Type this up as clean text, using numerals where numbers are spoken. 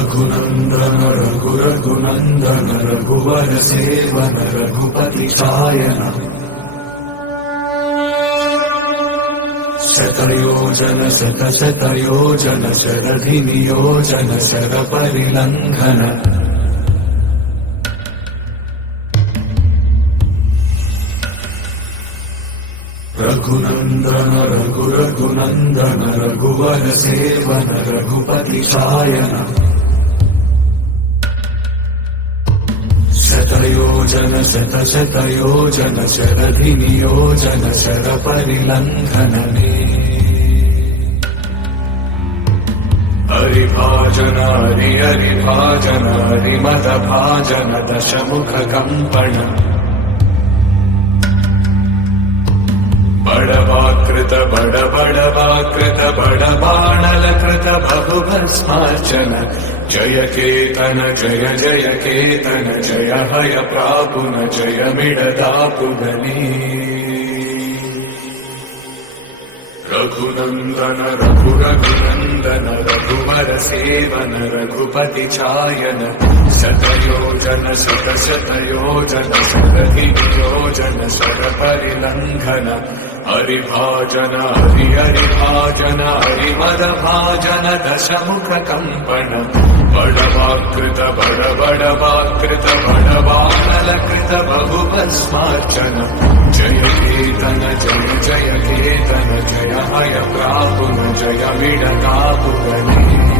रघुनंदन रघुनंदन रघुवर seven Raghupati चायन शतयोजन शतशतयोजन शरधि नियोजन sir परिलंघन Raghunandan Raghunandan रघुवर seven Raghupati चायन शतयोजन शतशतयोजन शरधि नियोजन sir परिलंघन हरिभाजन Hari हरिभाजन हरिमद भाजन दशमुख कंपन बड़वाकृत बड़वाकृत बड़बाणलकृत बहुभस्मार्चन जय केतन जय जय केतन जय हय प्रापुन जय मिडदापुगनी रघुनंदन रघुनंदन रघुवर सेवन रघुपति चायन शतयोजन शतशतयोजन शरधि नियोजन शर परिलंघन हरिभाजन हरि हरिभाजन हरिमद भाजन दशमुख कंपन बड़वाकृत बड़वाकृत बड़बाणलकृत बहुभस्मार्चन जय केतन जय जय केतन जय हय प्रापुन जय मिडदापुगनी